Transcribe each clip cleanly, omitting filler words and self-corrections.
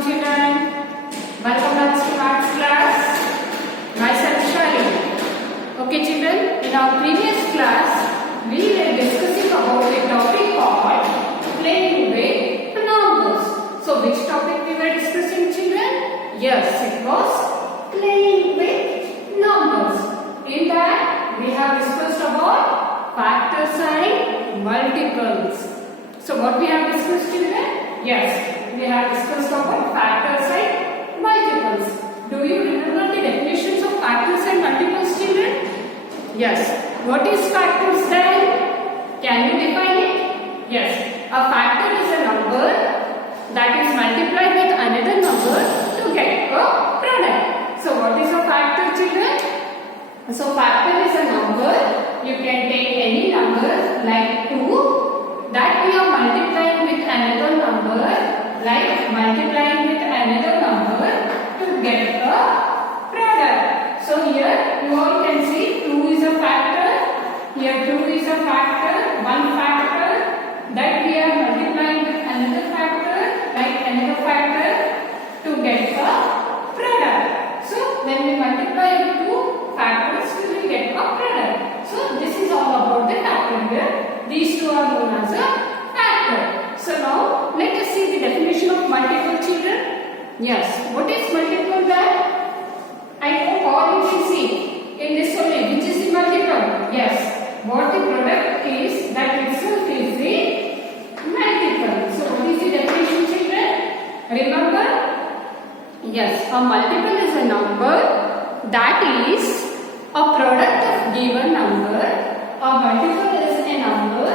morning children. Welcome back to maths class. Myself Shalini. Okay children, in our previous class we were discussing about a topic called playing with numbers. So which topic we were discussing children? Yes, it was playing with numbers. In that we have discussed about factors and multiples. So what we have discussed children? Yes. We have discussed about factors and multiples. Do you remember the definitions of factors and multiples children? Yes. What is factors then? Can you define it? Yes. A factor is a number that is multiplied with another number to get a product. So what is a factor children? So factor is a number. You can take any number like 2 that we are multiplying with another number, like multiplying with another number to get a product. So here you all can see 2 is a factor, here 2 is a factor, one factor that we are multiplying with another factor, like another factor to get a product. So when we multiply with 2 factors we will get a product. So this is all about the factor here. These two are known as a factor. So now let us see the definition of multiple children. Yes, what is multiple then? I hope all you can see in this only. Which is the multiple? Yes, what the product is, that itself is the multiple. So what is the definition children? Remember? Yes, a multiple is a number that is a product of given number. A multiple is a number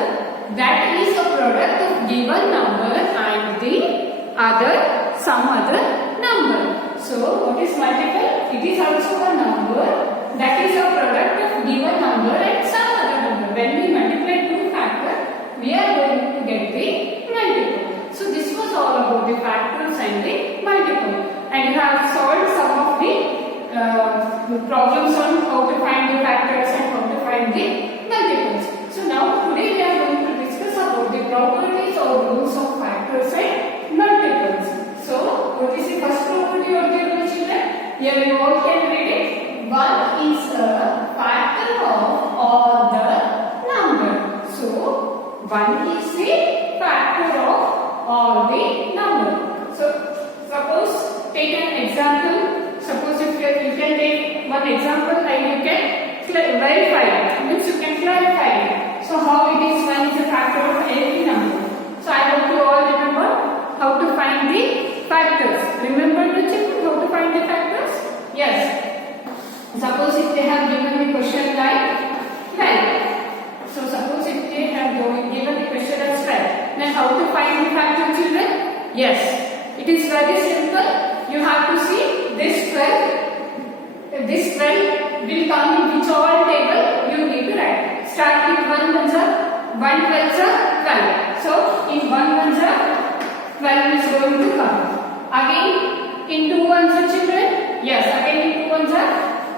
that is a product of given number and the some other number. So what is multiple? It is also a number that is a product of given number and some other number. When we multiply two factors, we are going to get the multiple. So this was all about the factors and the multiple. And you have solved some of the problems on how to find the factors and how to find the multiples. So now today we are going to discuss about the properties or rules of factors and multiples. So what is the first property of the rule children? Here you all can read it. 1 is a factor of all the number. So 1 is the factor of all the number. So suppose take an example. Suppose if you can take one example and you can verify it, means you can clarify it. So how it is 1 is a factor of every number. So I hope you all remember how to find the factors. Remember the children how to find the factors? Yes. Suppose if they have given the question like 12. So suppose if they have given the question as 12. Then how to find the factor children? Yes. It is very simple. You have to see this 12. This 12 will come in which all table you need to write. Start with 1 ones are 1 12s are 12. So in 1 ones are 12 is going to come. Again in 2 ones are children. Yes, again in 2 ones are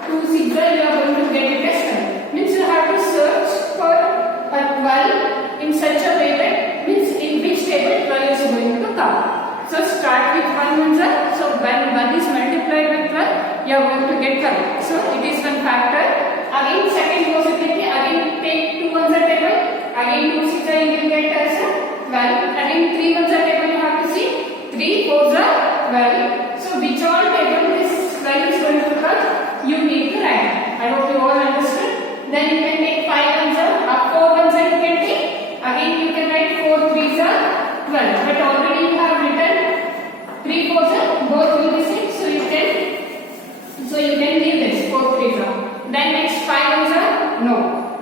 2 6 you are going to get a question. Means you have to search for a 12 in such a way that means in which table 12 is going to come. So start with 1 ones are. So when 1 is multiplied with 12, you are going to get 12. So it is one factor. Again second possibility, again take 2 ones are table. Again 2 6 you will get as 12. Again 3 ones are table you have to see. 3 4s are 12. So which all table this 12 is going to come, you need to write. I hope you all understood. Then you can take 5 ones are, 4 ones are you can take. Again you can write 4 3s are 12. But already you have written 3 4s are, both will be 6. So you can leave this 4 3s are. Then next 5 ones are no.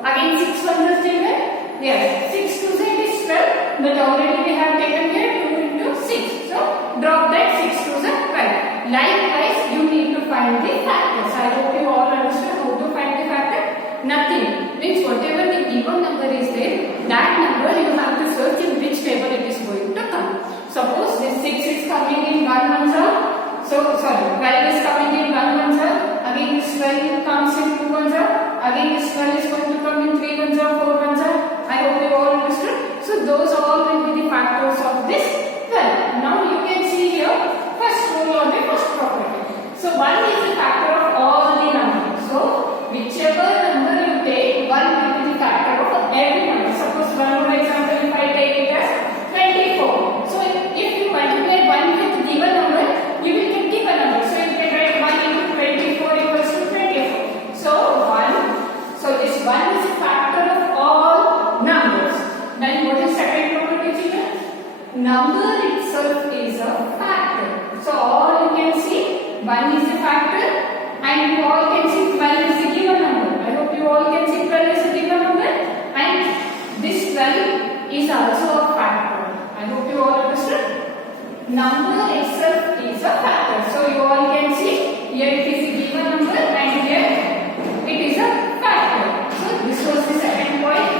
Again 6 ones are still there. Yes. 6 2s is 12. But already we have taken here 2 into 6. So drop that 6 2s are 12. Likewise you need to find the factors. I hope you all understand how to find the factor. Nothing. Means whatever the given number is there, that number you have to search in which table it is going to come. Suppose this 6 is coming in 1 ones are. So sorry, 12 is coming in 1 ones are. Again this 12 comes in 2 ones are. Again this 12 is going to come in 3 ones are, 4 ones are. I hope you all understood. So those all will be the factors of this 12. Now you can see here first number itself is a factor. So all you can see 1 is a factor and you all can see 12 is a given number. I hope you all can see 12 is a given number and this 12 is also a factor. I hope you all understood. Number itself is a factor. So you all can see here it is a given number and here it is a factor. So this was the second point.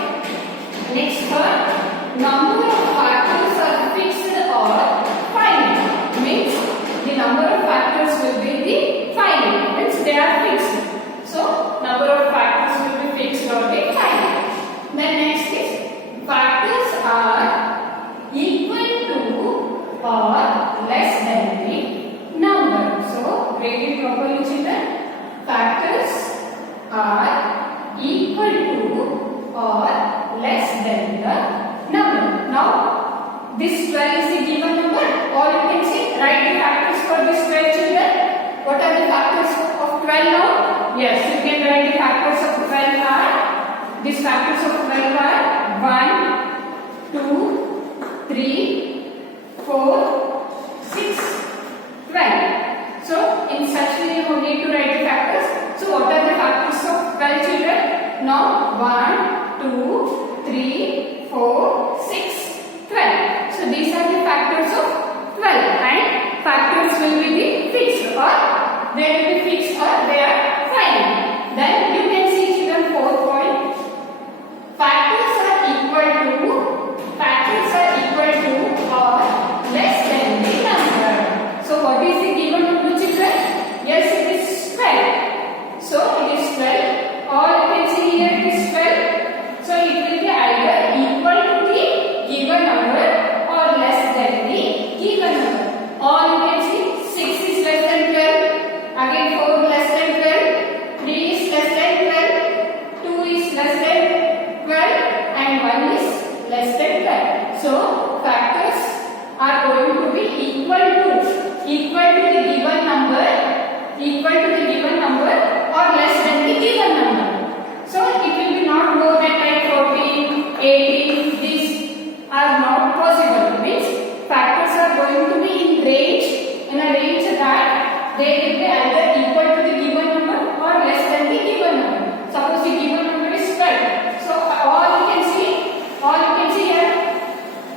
Next one, number of factors are fixed or finite. Means the number of factors will be the finite. Means they are fixed. So number of factors will be fixed or the finite. Then next is factors are equal to or less than the number. So read it properly, children. Factors are equal to or less than the number. Now this 12 is the given number, or you can see write the factors for this 12, children. What are the factors of 12 now? Yes, you can write the factors of 12 are, these factors of 12 are 1, 2, 3, 4, 6, 12. So in such way you need to write the factors. So what are the factors of 12, children? Now 1, 2, 3, 4, 6, 12. So these are the factors of 12 and factors will be the fixed or they will be fixed or they are finite. Then you can see, children, fourth point. Factors are equal to or less than the number. So what is the given number, children? Yes, it is 12. So it is 12 or you can see here it is 12. So it will be either equal to the given number or less than the given number. Or you can see 6 is less than 12, again 4 less than 12, 3 is less than 12, 2 is less than 12 and 1 is less than 12. So factors are going to be equal to the given number or less than the given number. So it will be not more than like 14, 18. These are not possible. Means factors are going to be in a range that they will be either equal to the given number or less than the given number. Suppose the given number is 12. So all you can see here,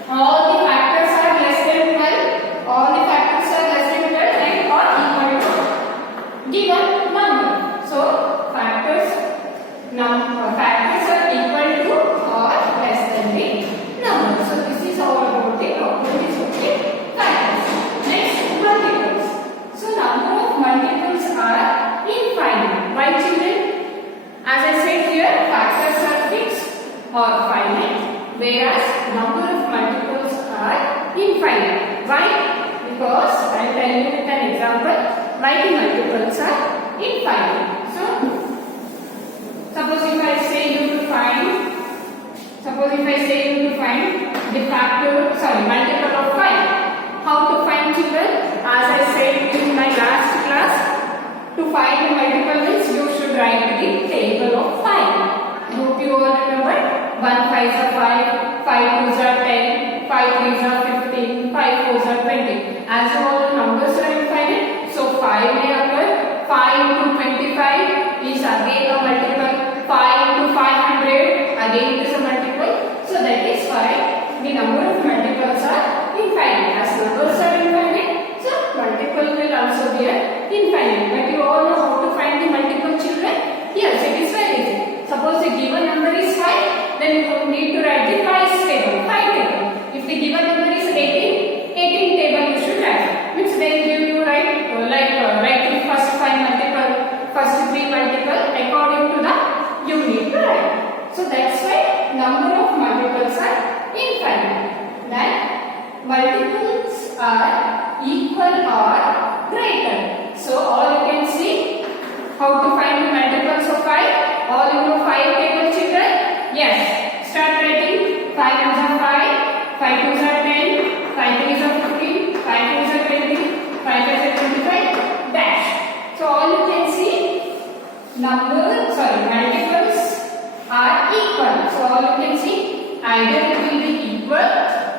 all the factors are less than 12. All the factors are less than 12 and or equal to given number. So factors are equal to or less than the number. So this is all about the properties of the factors. Next, multiples. So number of multiples are infinite. Why, children? As I said here, factors are fixed or finite, whereas number of multiples are infinite. Why? Because I will tell you with an example why the multiples are infinite. So suppose if I say you to find the multiple of 5. How to find, children? As I said in my last class, to find the multiple means you should write the table of 5. I hope you all remember. 1 5s are 5, 5 2s are 10, 5 3s are 15, 5 4s are 20. As all the numbers are infinite, so 5 may occur. 5 to 25 is again a multiple. 5 to 500 again is a multiple. So that is why the number of multiples are infinite. As numbers are infinite, so multiple will also be infinite. But you all know how to find the multiple, children? Yes, it is very easy. Suppose the given number is 5, then you need to write the 5 table. If the given number is 18 table you should write. Means they give you write the first 5 multiple, first 3 multiple according to the you need to write. So that's why number of multiples are infinite. Then multiples are equal or greater. So all you can see how to find the multiples of 5. All you know 5 table, children? Yes. Start writing. 5 ones are 5, 5 twos are 10, 5 threes are 15, 5 fours are 20, 5 fives are 25, dash. So all you can see multiples are equal. So all you can see either it will be equal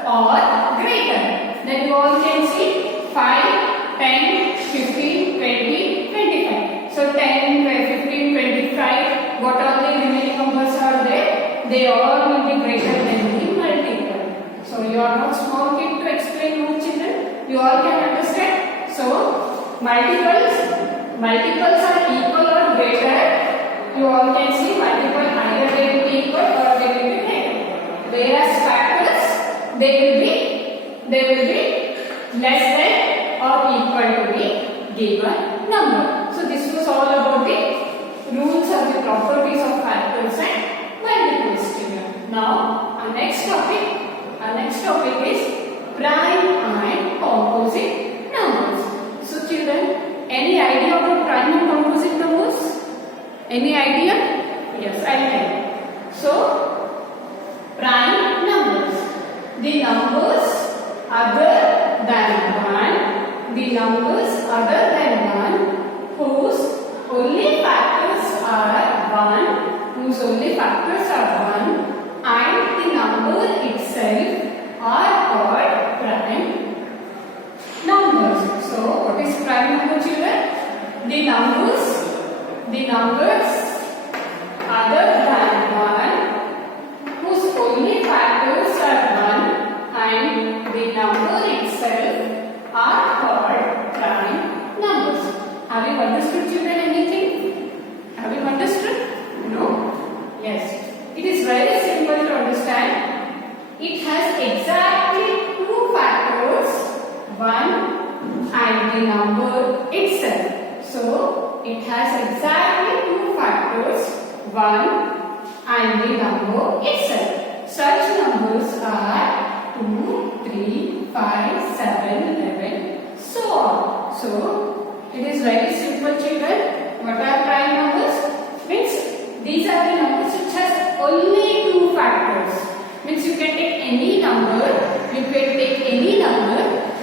or greater. Then you all can see 5, 10, 15, 20, 25. So 10, 15, 25, what all the remaining numbers are there? They all will be greater than the multiple. So you are not small kid to explain more children. You all can understand. So multiples are equal or greater. You all can see multiple either they will be equal or they will be greater. Whereas factors they will be less than or equal to the given number. So this was all about the rules of the properties of factors and multiples children. Now our next topic is prime and composite numbers. So children, any idea about prime and composite numbers? Any idea? Yes, I'll tell you. So prime numbers, the numbers other than 1, the numbers other than 1 whose only factors are 1 and the number itself are called prime numbers. So what is prime number children? The numbers other than 1 whose only factors are 1 and the number itself are called prime numbers. Have you understood children anything? Have you understood? No? Yes. It is very simple to understand. It has exactly 2 factors, 1 and the number itself. So it has exactly 2 factors, 1 and the number itself. Such numbers are 2, 3, 5, 7, 11, so on. So it is very simple children. What are prime numbers? Means these are the numbers which has only 2 factors. Means you can take any number,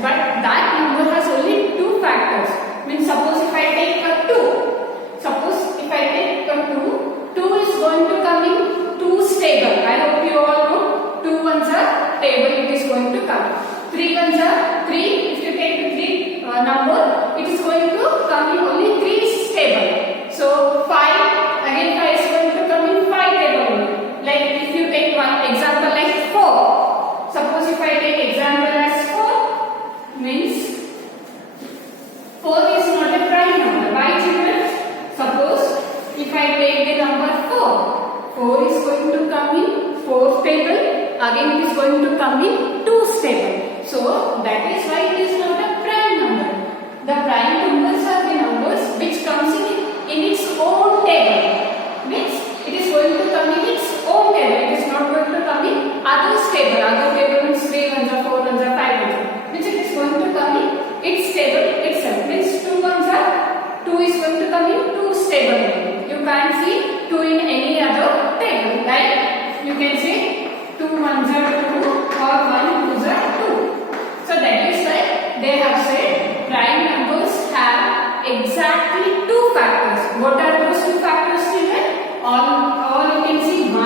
but that number has only 2 factors. Means suppose if I take a 2 is going to come in 2 stable. I hope you all know 2 ones are table, it is going to come. 3 ones are 3. If you take the 3 number, it is going to come in only 3 stable. So 5, again 5 is going to come in 5 table only. Like if you take one example like 4. Suppose if I take example as 4, means 4 is not a prime number. Why children? Suppose if I take the number 4 is going to come in 4 table. Again it is going to come in 2 table. So that is why it is not a prime number. The prime numbers are the numbers which comes in its own table. Means it is going to come in its own table. It is not going to come in others table. Other table means 3 ones are 4 ones are 5 ones are. Means it is going to come in its table itself. Means 2 ones are 2 is going to come in 2 table. You can't see 2 in any other table. Like you can say 2 ones are 2 or 1 twos are 2. So that is why they have said prime numbers have exactly 2 factors. What are those 2 factors children? All you can see 1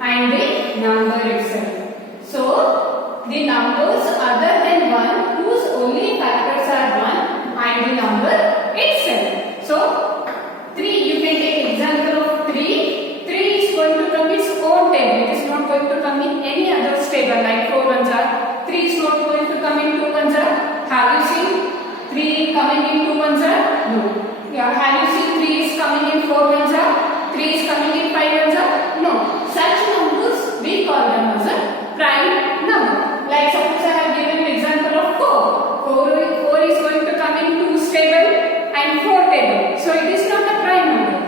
and the number itself. So the numbers other than 1 whose only factors are 1 and the number itself. So 3, you can take example of 3. 3 is going to come its own table. It is not going to come in any other table like 4 ones are. 3 is not going to come in 2 ones are. Have you seen 3 coming in 2 ones are? No. Yeah, have you seen 3 is coming in 4 ones are? 3 is coming in 5 ones are? No. Such numbers we call them as a prime number. Like suppose I have given an example of 4. 4 is going to come in 2 table and 4 table. So it is not a prime number.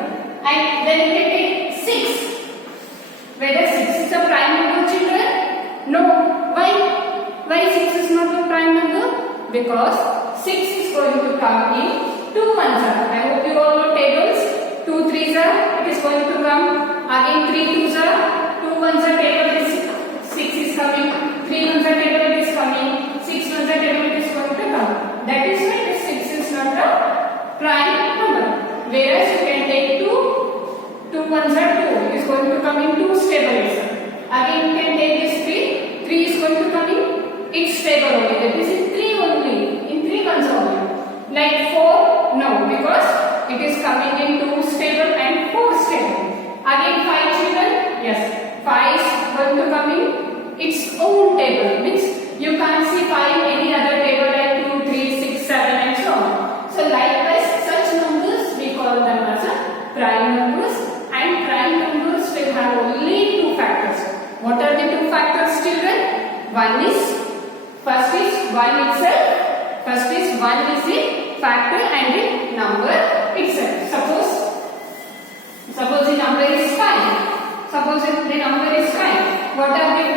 And then we take 6. Whether 6 is a prime number children? No. Why? Why 6 is not a prime number? Because 6 is going to come in 2 ones are. I hope you all know tables. 2 3s are. It is going to come. Again 3 2s are. 2 ones are table. 6 is coming. 3 ones are table. It is coming. 6 ones are table. It is going to come. That is why the 6 is not a prime number. Whereas you can take 2 ones are 2. It is going to come in 2 stable. Again you can take this 3. 3 is going to come in table only. That is in 3 only. In 3 ones only. Like 4, no, because it is coming in 2's table and 4's table. Again 5 children, yes, 5 is going to come in its own table. Means you can't see 5 any other table like 2, 3, 6, 7 and so on. So likewise, such numbers we call them as a prime numbers, and prime numbers will have only 2 factors. What are the 2 factors, children? First is 1 itself. First is 1 is the factor and the number itself. Suppose the number is 5. Suppose if the number is 5. What are the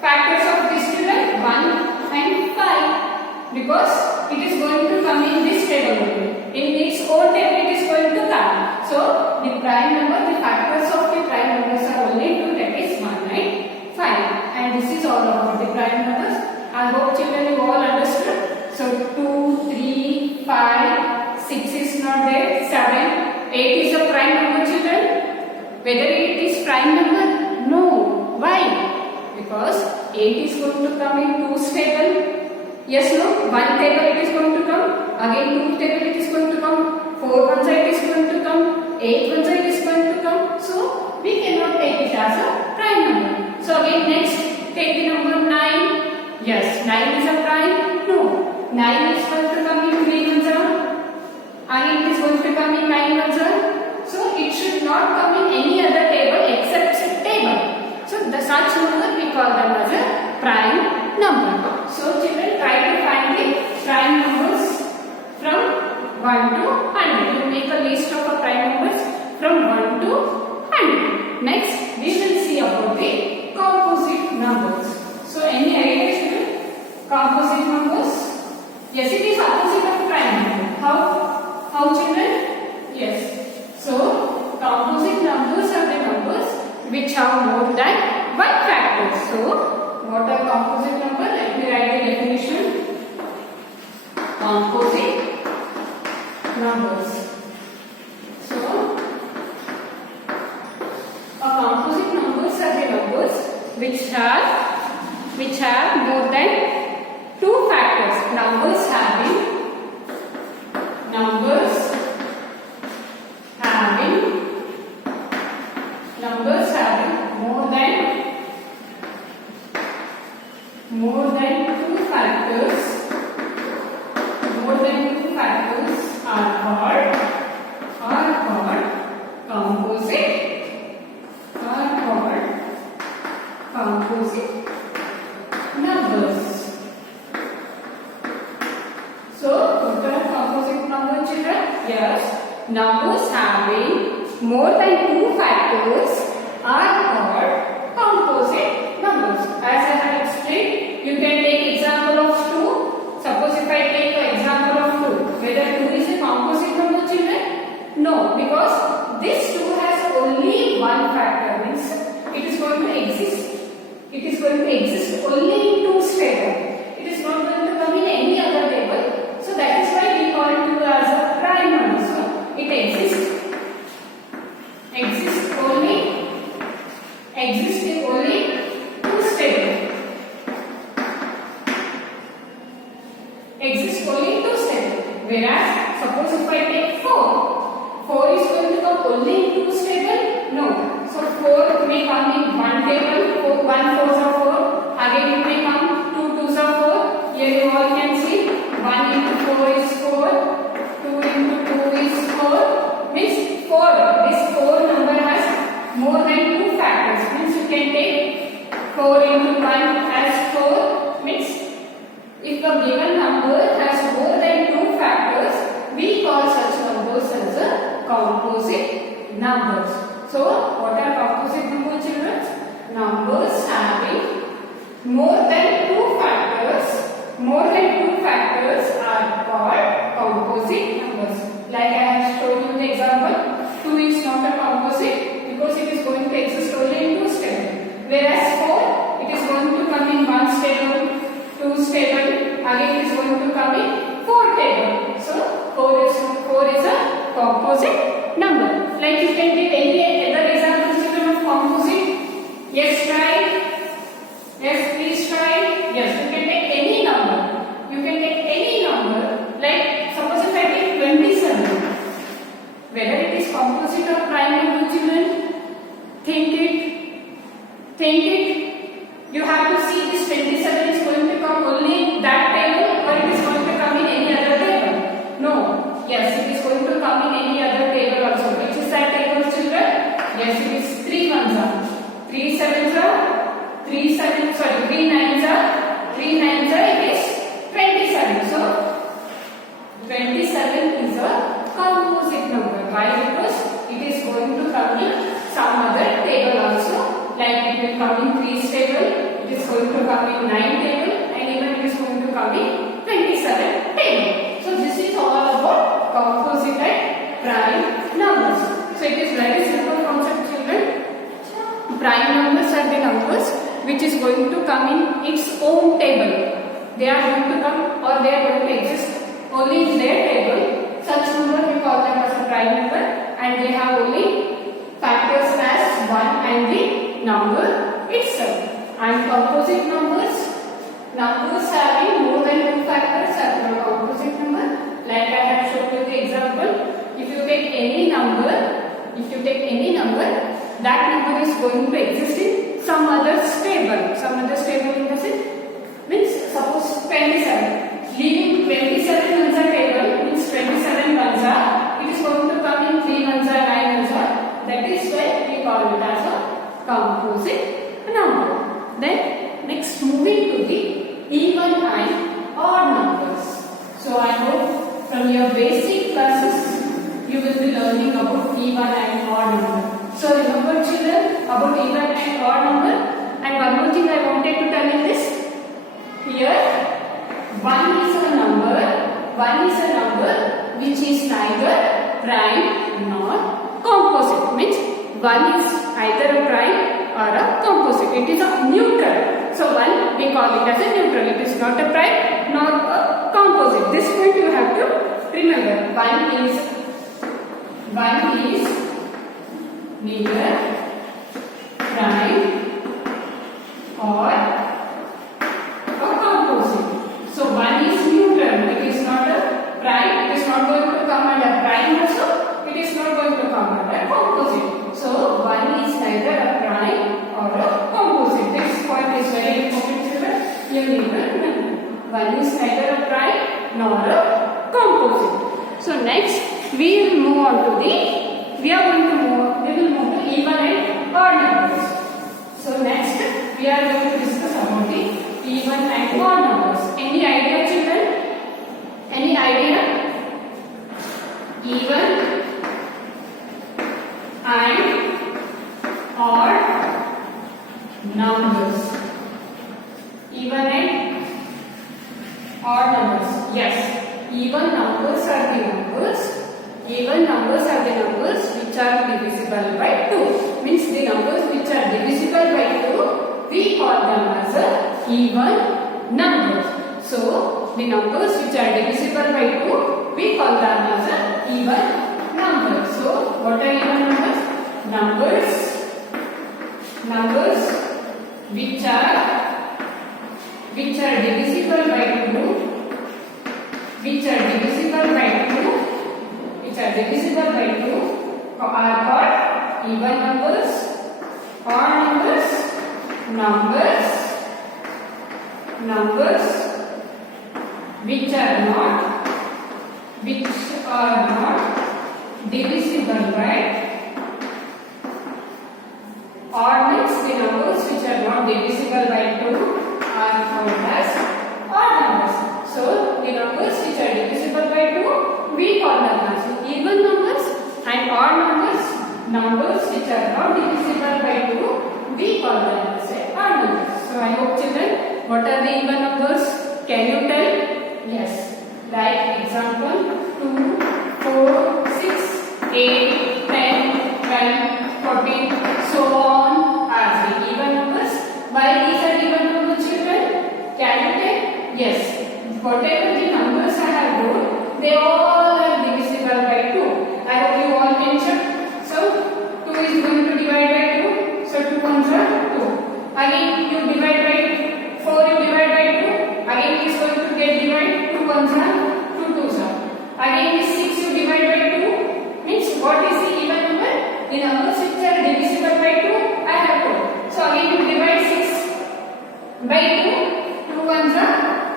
factors of this children? 1 and 5. Because it is going to come in this table only. In its own table it is going to come. So the prime number, the factors of the prime numbers are only 2, that is 1 and 5. And this is all about the prime numbers. I hope children you all understood. So 2, 3, 5, 6 is not there, 7, 8 is a prime number, children. Whether it is prime number? No. Why? Because 8 is going to come in 2's table. Yes, no? 1 table it is going to come. Again 2 table it is going to come. 4 one side is going to come. 8 one side is going to come. So we cannot take it as a prime number. So again next, take the number 9. Yes, 9 is a prime. No. 9 is going to come in 3 ones are. Again it is going to come in 9 ones are. So it should not come in any other table except table. So the such number we call them as a prime number. So children, try to find the prime numbers from 1 to 100. You make a list of prime numbers from 1 to 100. Next, we will see about the composite numbers. So any idea, children? Composite numbers? Yes, it is opposite of prime number. How children? Yes. So composite numbers are the numbers which have more than 1 factor. So what are composite numbers? Let me write the definition. Composite numbers. So composite numbers are the numbers which have more than 2 factors. Numbers having more than 2 factors are called composite numbers. So what are composite numbers, children? Yes, numbers having more than 2 factors are called composite numbers. As I have explained, you can take example of 2. Suppose if I take an example of 2, whether 2 is a composite number, children? No, because this 2 has only 1 factor, means it is going to exist. It is going to exist only in 2's table. It is not going to come in any other table. So that is why we call it as a prime number. So it exists only in 2's table. Exists only in 2's table. Whereas suppose if I take 4 is going to come only in 2's table? No. So 4 may come in 1 table. 1 4s are 4. Again it may come 2 2s are 4. Here you all can see 1 into 4 is 4. 2 into 2 is 4. Means 4. This 4 number has more than 2 factors. Means you can take 4 into 1 as 4. Means if a given number has more than 2 factors, we call such numbers as a composite numbers. So what are composite numbers, children? Numbers having more than 2 factors are called composite numbers. Like I have shown you the example, 2 is not a composite because it is going to exist only in 2's table. Whereas 4, it is going to come in 1's table, 2's table, again it is going to come in 4 table. So 4 is a composite number. Like you can take any other example system of composite. Yes, try. Yes, please try. Yes, you can take any it? You have to see this 27 is going to come only in that table, or it is going to come in any other table? No. Yes, it is going to come in any other table also. Which is that table, children? Yes, it is 3 ones are 3 sevens are 3 nines are 3 nines are, it is 27. So 27 is a composite number. Why? Because it is going to come in some other table also. Like it will come in 3's table, it is going to come in 9 table, and even it is going to come in 27 table. So this is all about composite and prime numbers. So it is very simple concept, children. Prime numbers are the numbers which is going to come in its own table. They are going to come, or they are going to exist only in their table. Such number we call them as a prime number, and they have only factors as 1 and the number itself. And composite numbers having more than 2 factors are called composite number. Like I have shown you the example. If you take any number, that number is going to exist in some other table. Some other table in the sense means suppose 27. Leaving 27 ones are table means 27 ones are. It is going to come in 3 ones are, 9 ones are. That is why we call it as a composite number. Then next, moving to the even and odd numbers. So I hope from your basic classes you will be learning about even and odd number. So remember, children, about even and odd number. And one more thing I wanted to tell you this. Here 1 is a number which is neither prime nor composite. Means 1 is either a prime or a composite. It is a neutral. So 1 we call it as a neutral. It is not a prime nor a composite. This point you have to remember. 1 is neither prime or a composite. So 1 is neutral. It is not a prime. It is not going to come under prime also. It is not going to come under composite. So 1 is neither a prime or a composite. This point is very important, children. You need to remember. 1 is neither a prime nor a composite. So next we will move on to the we will move to even and odd numbers. So next we are going to discuss about the even and odd numbers. Any idea, children? Any idea? Even and odd numbers. Even and odd numbers. Yes, even numbers are the numbers. Even numbers are the numbers which are divisible by 2. Means the numbers which are divisible by 2, we call them as a even numbers. So the numbers which are divisible by 2, we call them as a even numbers. So what are even numbers? Numbers which are divisible by 2, are called even numbers. Odd numbers which are not divisible by, odd means the numbers which are not divisible by 2 are called as odd numbers. So the numbers which are divisible by 2 we call them as even numbers, and odd numbers which are not divisible by 2 we call them as odd numbers. So I hope, children, what are the even numbers? Can you tell? Yes. Like example 2, 4, 6, 8, 10, 12, 14, so on are the even numbers. Why these are even numbers, children? Can you tell? Yes. Whatever the numbers I have wrote, they all are divisible by 2. I hope you all can check. So 2 is going to divide by 2. So 2 ones are 2. Again you divide by 4, you divide by 2. Again it is going to get divided. 2 ones are 2 twos are. Again 6 you divide by 2. Means what is the even number? The numbers which are divisible by 2 I have 2. So again you divide 6 by 2, 2 ones are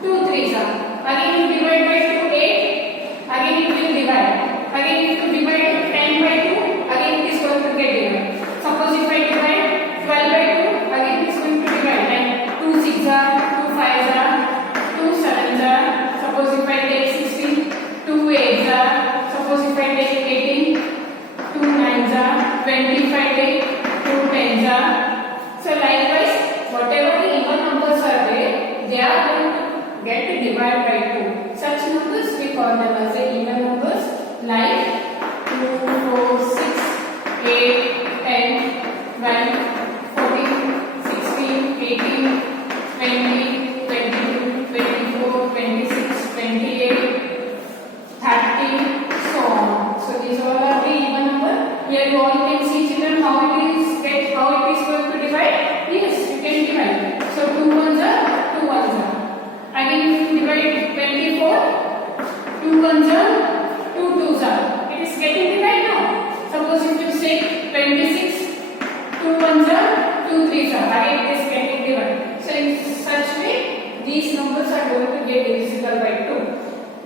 2 threes are. Again you divide by 2, 8. Again it will divide. Again if you divide 10 by 2, again it is going to get divided. Suppose if I divide 12 by 2, again it is going to divide. And 2 6 are, 2 5 are, 2 7 are. Suppose if I take 16, 2 8 are. Suppose if I take 18, 2 9s are. 20 if I take 2 10s are. So likewise, whatever the even numbers are there, they are going to get divided by 2. Such numbers we call them as the even numbers, like 2, 4, 6, 8, 10, 12, 14, 16, 18, 20, 22, 24, 26, 28, 30, so on. So these all are the even number. Here you all can see children how it is going to divide. Yes, you can divide. So 2 ones are 2 ones are. Again if you divide 24, 2 ones are 2 twos are. It is getting divided now. Suppose if you say 26, 2 ones are 2 threes are. Again it is getting divided. So in such way these numbers are going to get divisible by 2.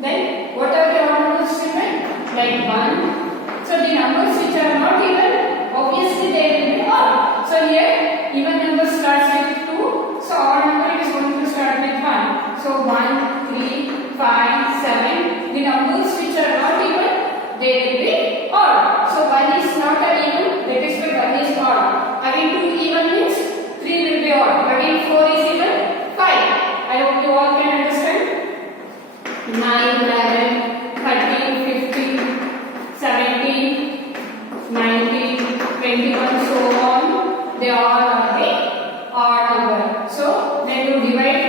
Then what are the odd numbers children? Like 1. So the numbers which are not even, obviously they will be odd. So here even number starts with 2. So odd number is going to start with 1. So 1, 3, 5, 7. The numbers which are not even, they will be odd. So 1 is not an even, that is why 1 is odd. Again 2 even means 3 will be odd. Again 4 is even, 5. I hope you all can understand. 9, 11, 13, 15, 17, 19, 21, so on. They all are the odd number. So when you divide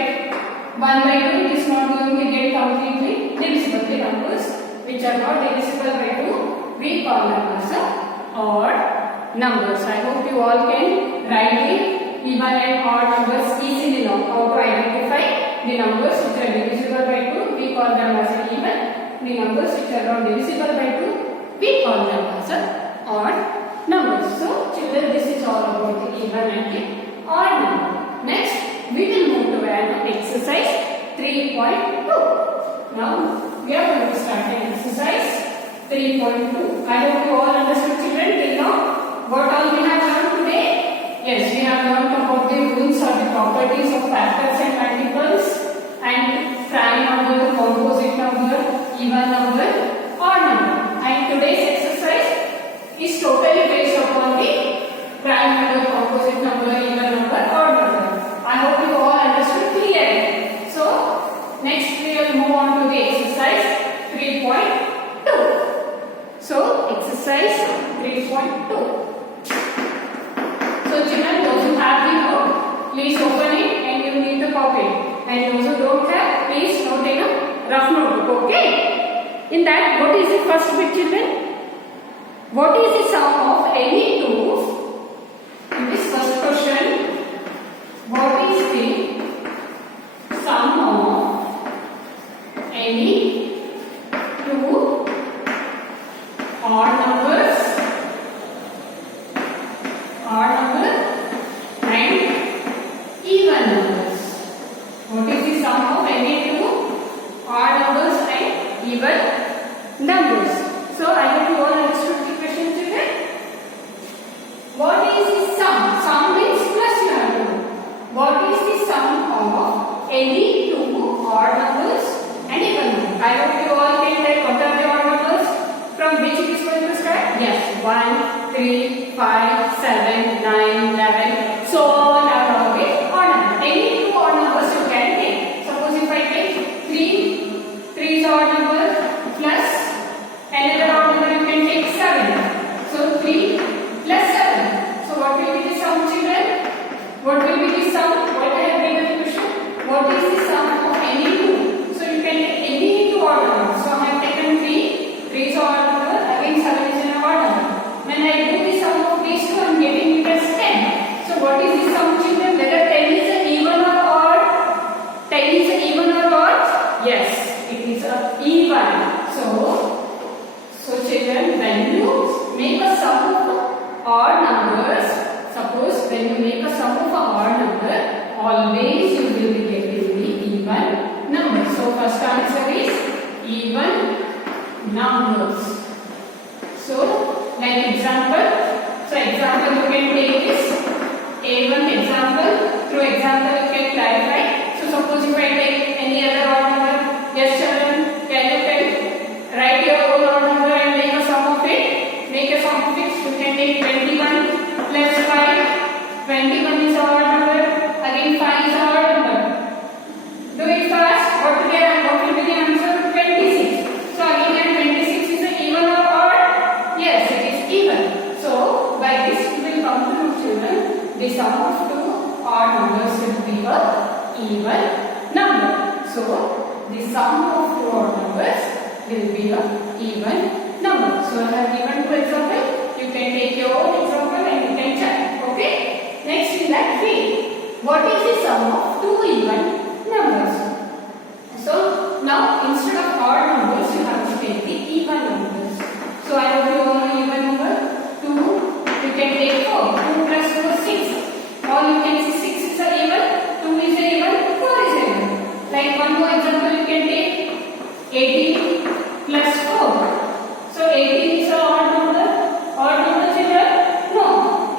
1 by 2, it is not going to get completely divisible. The numbers which are not divisible by 2, we call them as odd numbers. I hope you all can write the even and odd numbers easily know how to identify the numbers which are divisible by 2. We call them as even. The numbers which are not divisible by 2, we call them as odd numbers. So children, this is all about the even and the odd number. Next, we will move to an exercise 3.2. Now, we are going to start an exercise 3.2. I hope you all understood children till now. What all we have learned today? Yes, we have learned about the rules or the properties of factors and multiples, and prime number, composite number, even number, odd number. And today's exercise is totally based upon the prime number, composite number, even number, odd number. I hope you all understood clearly. So next we will move on to the exercise 3.2. So exercise 3.2. So children, those who have the book, please open it and you need to copy it. And those who don't have, please note in a rough notebook. Okay? In that, what is the first bit, children? What is the sum of any two? In this first question, what is the sum of any two odd numbers and even numbers? What is the sum of any two odd numbers and even numbers? So I hope you all understood the question, children. What is the sum? Sum means plus you have to do. What is the sum of any two odd numbers and even numbers? I hope you all can tell what are the odd numbers. From which it is going to start? Yes, 1, 3, 5, 7, 9, 11. So on are all the odd numbers. Any two odd numbers you can take. Suppose if I take 3, 3 is odd number plus another odd number you can take 7. So 3 plus 7. So what will be the sum, children? What will be the sum? What I have given the question? What is the sum of any two? So you can take any two odd numbers. So I have taken 3. 3 is odd number. Again 7 is an odd number. When I do the sum of these two, I am getting it as 10. So even numbers. So, like example, example you can take this A1 example. Through example you can clarify. So, suppose if I take any other odd number, yes children, can you write your own odd number and make a sum of it? Make a sum of it. You can take 21 plus 5. 21 is our number. Again 5 is our number. Do it fast. What will be the answer? 26. So again 26 is an even or odd? Yes, it is even. So by this we will come to know children, the sum of two odd numbers will be a even number. So the sum of two odd numbers will be a even number. So I have given two examples. You can take your own example and you can check. Okay. Next in that way, what is the sum of two even numbers? So now instead of odd numbers, you have to take the even numbers. So I have to know even number 2. You can take 4. 2 plus 4 6. Or you can see 6 is a even, 2 is a even, 4 is a even. Like one more example, you can take 18 plus 4. So 18 is a odd number. Odd number children? No.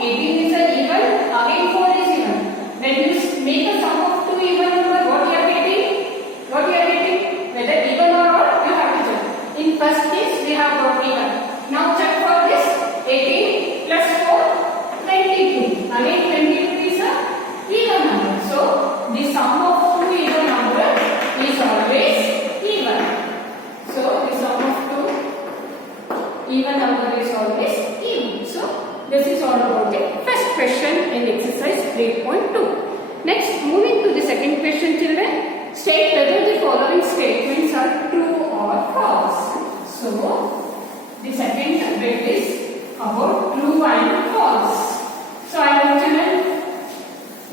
18 is a even. Again 4 is even. When you make a sum of two even numbers, what you are getting? What you are getting? Whether even or odd, you have to check. In first case, we have got even. Now check for this. 18 plus 4, 22. Again 22 is a even number. So the sum of two even numbers is always even. So the sum of two even number is always even. So this is all about the first question in exercise 3.2. Next, moving to the second question, children. State whether the following statements are true or false. So, the second bit is about true and false. So, I want to